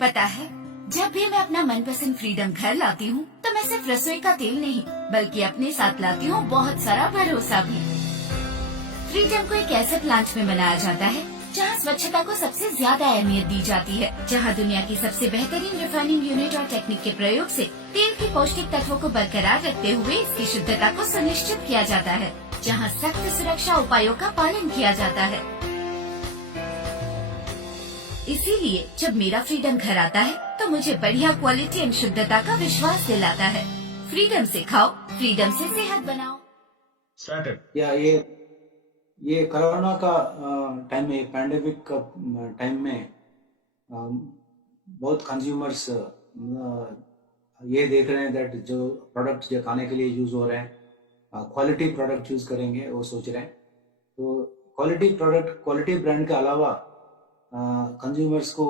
पता है, जब भी मैं अपना मनपसंद फ्रीडम घर लाती हूँ तो मैं सिर्फ रसोई का तेल नहीं बल्कि अपने साथ लाती हूँ बहुत सारा भरोसा भी। फ्रीडम को एक ऐसे प्लांट में बनाया जाता है जहाँ स्वच्छता को सबसे ज्यादा अहमियत दी जाती है, जहाँ दुनिया की सबसे बेहतरीन रिफाइनिंग यूनिट और टेक्निक के प्रयोग से तेल के पौष्टिक तत्वों को बरकरार रखते हुए इसकी शुद्धता को सुनिश्चित किया जाता है, जहाँ सख्त सुरक्षा उपायों का पालन किया जाता है। इसीलिए जब मेरा फ्रीडम घर आता है तो मुझे बढ़िया क्वालिटी एंड शुद्धता का विश्वास दिलाता है। फ्रीडम से खाओ, फ्रीडम से सेहत बनाओ। या ये कोरोना का टाइम में, पैंडेमिक का टाइम में बहुत कंज्यूमर्स ये देख रहे हैं दैट जो प्रोडक्ट जो खाने के लिए यूज हो रहे हैं क्वालिटी प्रोडक्ट यूज करेंगे, वो सोच रहे हैं। तो क्वालिटी प्रोडक्ट, क्वालिटी ब्रांड के अलावा कंज्यूमर्स को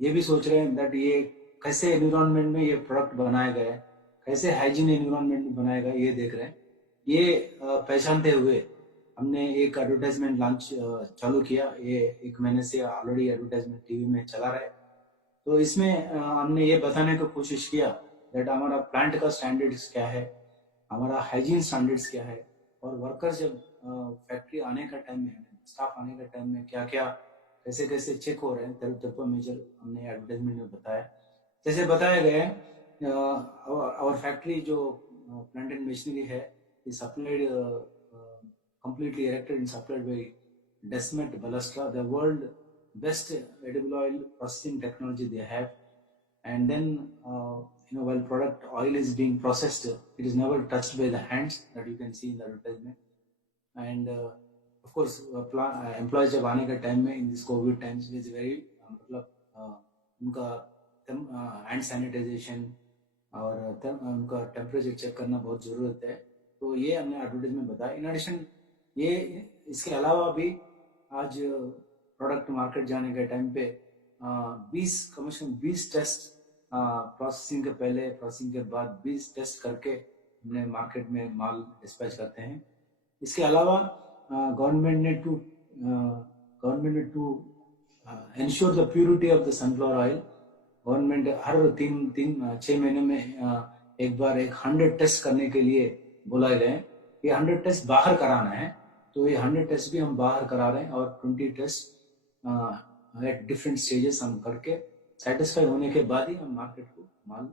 ये भी सोच रहे हैं दैट ये कैसे एनवायरनमेंट में ये प्रोडक्ट बनाया गया है, कैसे हाइजीन एनवायरनमेंट में बनाया गया, ये देख रहे हैं। ये पहचानते हुए हमने एक एडवर्टाइजमेंट लॉन्च चालू किया। ये 1 महीने से ऑलरेडी एडवर्टाइजमेंट टीवी में चला रहा है। तो इसमें हमने ये बताने की कोशिश किया दैट हमारा प्लांट का स्टैंडर्ड्स क्या है, हमारा हाइजीन स्टैंडर्ड्स क्या है, और वर्कर्स जब फैक्ट्री आने का टाइम में, स्टाफ आने का टाइम में क्या क्या कैसे कैसे चेक हो रहे हैं, तरह मेजर हमने एडवर्टाइजमेंट में बताया। जैसे बताया गया है, और फैक्ट्री जो प्लांट एंड मशीनरी है, is supplied completely erected and supplied by Desmet Balastra, the world best edible oil processing technology they have. And then while product oil is being processed, it is never touched by the hands, that you can see in the advertisement. And of course employees जब आने का time में in this COVID times is very मतलब उनका hand sanitization और उनका temperature check करना बहुत ज़रूरत है। तो ये हमने एडवर्टाइजमेंट बताया। इन एडिशन ये इसके अलावा भी आज प्रोडक्ट मार्केट जाने के टाइम पे 20 टेस्ट प्रोसेसिंग के पहले, प्रोसेसिंग के बाद 20 टेस्ट करके हमने मार्केट में माल डिस्पैच करते हैं। इसके अलावा गवर्नमेंट ने to ensure the purity of the sunflower oil, government हर 6 महीने में एक बार 100 टेस्ट करने के लिए बोला गया है। ये 100 टेस्ट बाहर कराना है, तो ये 100 टेस्ट भी हम बाहर करा रहे हैं और 20 टेस्ट एट डिफरेंट स्टेजेस हम करके सेटिस्फाई होने के बाद ही हम मार्केट को माल